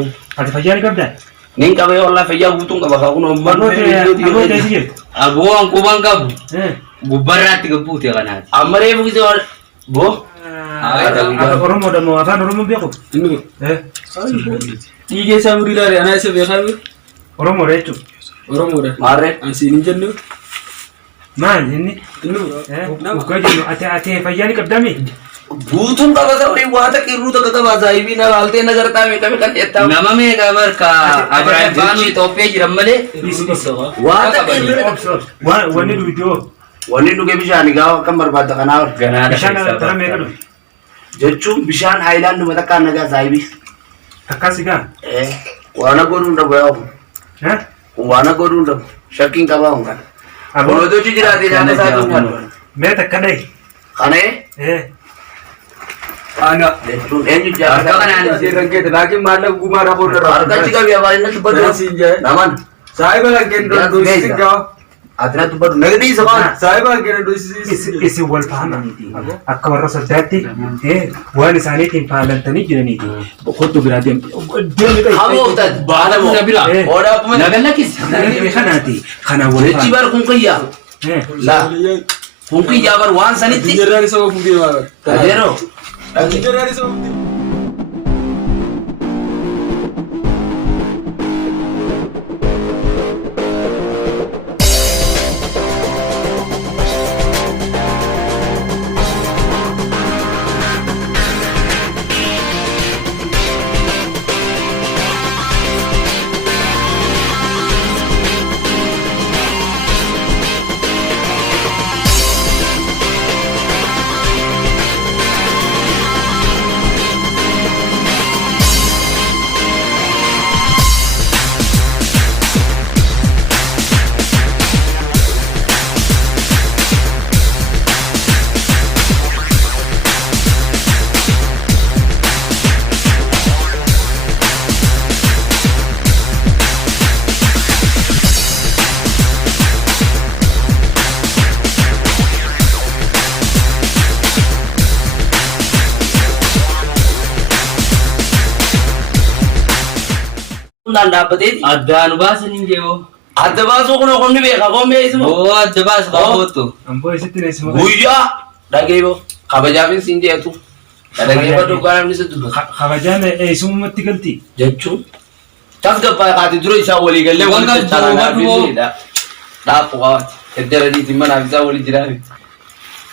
Ati fayyaa ni qabdaa? Nin qabee walaa fayyaa guutuun qaba kaa kun Ammoo Aboo an quban qabu. Gubbarraatti gabbuute kanaati. amma reefu gisee wal boo Oromoo dhammoo afaan Oromoo beeku? Inni dhiigee isaa murii laale anaa isa beekaa Oromoo jechuudha. Oromoodha. maarree Ansiin hin jennu. Maal inni? Ugaa jennu ati fayyaa ni qabdaami? guutuun qaba sabrii waa taqiirruu takka qabaa saahibii na laaltee na gartaa meeqame kan dheettaa Nama meeqa marka Abiraam Baanu Itoophiyaa jiran malee. waa taqiirruu Wanni duudiyoo wanni dhugee bishaan gaa akkam barbaadda kanaa ol Ganaadha bishaan keessa tara meeqa dhufu? jechuun bishaan haayilaanduma takkaan nagaa saahibii Akkas gaa? waana godhuun dhabu yaa waana godhuun dhabu shakkiin qabaa hunkan Bonotochi jiraate nyaata isaa tuuman Mee takka dhahi? kanee Ana. jechuun eenyu Harka jaallata kanaan Asii rakkate laakiin maallaqa gumaa raafuu irra harkachi qabii afaan inni dubbatu Asiin jee. naman Saahiba lakkeen doosisi gaa. ati na dubbatu nagdi isa waan Saahiba lakkeen doosisi. Isin wal fahamaa akka warra soddaatti waan isaaniitiin faalantanii jiraniiti. Kottu biraa deemee hamoo utat Baala buna bira. odaa kuma Nagan lakkis. kanaati. Kanaan wal jechi bar kun kiyyaa la kun kiyyaa bar waan sanitti Jarraan isa ofuun deemaa. adeero Jarraan isa ofuun deemaa. naan dhaabbateeti Addaan baasan hin jeewo. adda baasuu kun qonni beeka qommee isuma Oo adda baas qabuutu. Amboo isitti na isuma. guyyaa dhageebo kabajaafin siin jeetu dhageeba dhugaa namni isa dubbata Kabajaan eessummatti galti. jechuun tasgabbaa kaati dura isaa walii gallee Waan walitti qabdu caalaa hubadhu moo? dhaafu qabaate eddara dhiitiin manaaf isaa walii jiraate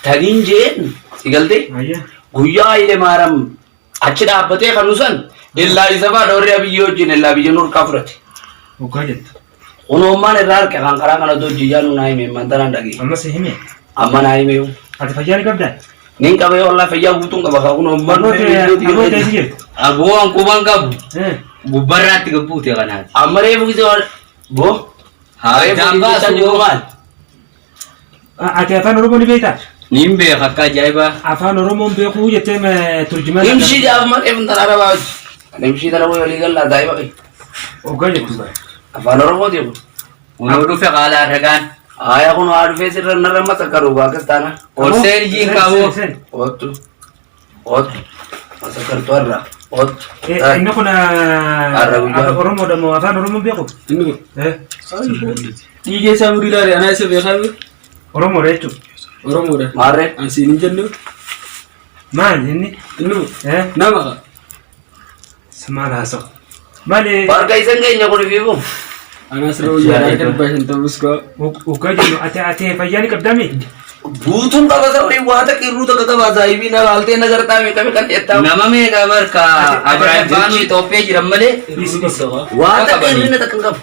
taniin jeen si galtee Ayyaa. guyyaa Hayilee Maariyaam achi dhaabbatee kan nusan illaa isa baadha warri abiyyi wajjin illaa biyya nurkaa fudhate Ugaa jetta. kunoommaan irraa harka kan karaa kana hojjii nu naa hime mantanaan dhagee Amma si hime. amma naa hime Ati fayyaa ni qabdaa? nin qabee walaa fayyaa guutuun qaba kaa kunoommaan Amboo teessi jirtu? Aboo an quban qabu. Gubbarraatti gabbuute kanaati. amma reefu gisee wal boo Addaan baasu maal Ati afaan Oromoo ni beektaa? nin beeka akka ajaa'ibaa. Afaan Oromoon beekuu jettee turjumaa. nimshii jaaf malee funtan arabaa wajji nimshii tana walii gallaa daa'iba qe Ugaa jettu. afaan oromooti kun Unoo dhufe qaalaa ragaan. aayaa kun haa dhufee sirra narra masakkaru waakas taana Ol seen jiin qabu. oottu oottu masakkartu har'a oottu Inni kun Oromoo dhammoo afaan Oromoon beeku? Inni dhiigee isaa murii laale anaa isa beekaa Oromoo jechuudha. Oromoodha. maarree Ansiin hin jennu. Maal inni? Inni nama. Maal haasa'u? Maali? Warga isan keenya kun fiifu Anas royyaa kan baashan ta'us gaa. Ugaa jennu ati fayyaa ni qabdaami? guutuun qaba sabrii waa taqiirruu takka qabaa saahibii na laaltee na gartaa meeqame kan dheettaa Nama meeqa marka Abiraam Baanu Itoophiyaa jiran malee. waa taqiirri na takka qabu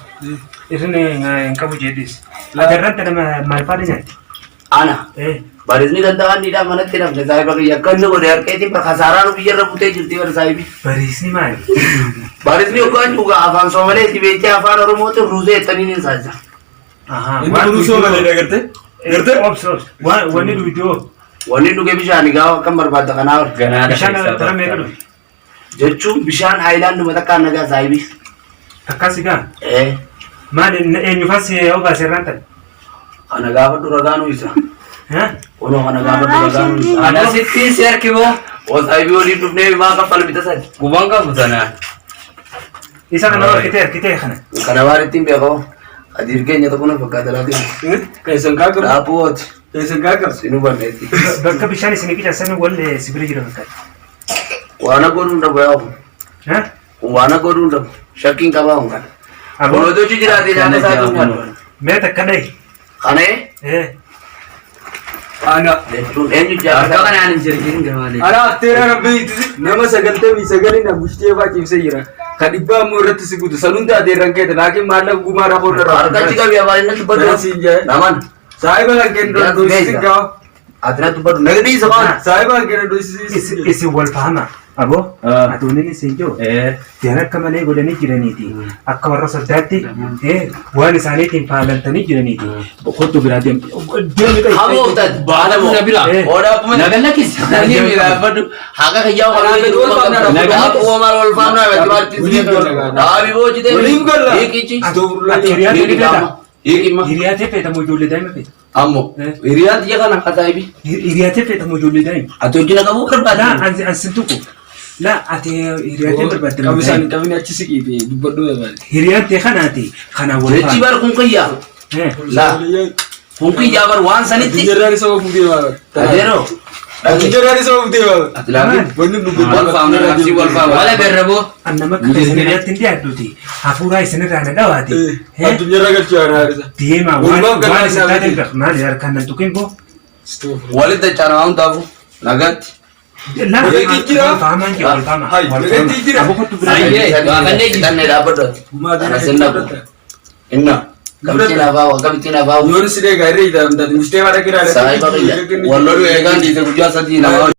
Irri hin qabu jedhis. Agarranta nama maal faana nyaatti? ana barisni ganda waan didhaa manatti namne saahiba kiyya akka inni godhe harkeetiin bakka nu biyyarra butee jirti bara saahibii Bariisni maali? barisni yookaan dhugaa afaan Soomalee beektee afaan Oromootiin ruusee jettanii ni saajja Inni kun Soomalee agartee? Gartee? Obs. Wanni duudiyoo. wanni dhugee bishaan gaa akkam barbaadda kanaa ol Ganaadha Bishaan keessa tara meeqa dhufu? jechuun bishaan haayilaanduma takkaan nagaa saahibii Akkasi gaa? Maali eenyufaas obaase irraan ta'e? kana gaafa dura gaanuu isa kunoo kana gaafa dura gaanuu isa Anasitti si harkiboo. oo saahibii waliin dhufnee maa kaffal bita sadi Guban qabu sanaan. Isa kana argitee kana. Kana waan ittiin beekamu. Adir keenya tokko na fakkaata laati. Keessan kaa qabu. Daabooti. Keessan kaa qabu. Sinuu barneetti. Bakka bishaan isin qicasanii wal sibira jira fakkaata. Waan godhuun dhabu yaa. Waan godhuun dhabu. Shakkiin qabaa hunkan. Boonootu jiraate nyaata isaa tuuman. Mee takka dhahi. Kanee. Ana. Jechuun eenyu Akka jaalata. kanaan hin jirgin gamaalee. Ana atteera rabbii nama 99 na bushtee baachifsee jira. Kan dhibbaa immoo irratti si guutu san hunda adeerran keeta laakiin maallaqa gumaa raafoo irra Harkatti qabii afaan inni dubbatu. Naman. Saahiba kan kennu doosisi gaa. Ati na dubbatu. Nagdi isa waan. Saahiba kan kennu doosisi. Isin wal fahama. Aboo atuunin isin jiru yan akka malee godhanii jiraniiti akka warra soddaatti waan isaaniitiin faalantanii jiraniiti boqottu biraa deemu Hamoo utat baala buna bira. Odaa kuma. Nagalla keessa. Nagalla miiraafadhu. Haqa kiyyaa Nagaatu Nagalla. uumamaan wal faamnaa irratti maartii. Dhaabii boojitee. Waliin galla. Hiikichi. hiriyaatee feetamu ijoollee daa'ima feeta Ammoo. Hiriyaan xiyya kana akka taa'ibi. hiriyaatee feetamu ijoollee daa'ima Ati hojii qabuu barbaada. ansin tuqu ati hiriyaatee barbaadde Qabisaan qabini achi siqiifi dubbadhuu barbaade. hiriyaatee kanaati kanaan wal Jechi bar kun kiyyaa. Laa. Kun kiyyaa bar waan sanitti. Jarraan isa of buutee baaba. Adeeroo. Jarraan isa of buutee baaba. Ati laakiin. Wanni dubbadhuu Wal faamnaa labsii wal faamnaa. Wala berraboo. annama akka hiriyaatti hin dhiyaadduuti hafuuraa isinirraa na dhawaati Addunyaa galchuu yaa isa. deema waan isin taateen gar maali harkaan nan tuqin boo Walitti dachaan waan taafu. Nagaatti. Inna. Kabitiin afaa kabitiin afaa. Yoon si dee gaarii ijaaramtaa mistee maadha kiraale. Saayiba kiyya. Wallolu eegaan dhiite guyyaa sadii nama.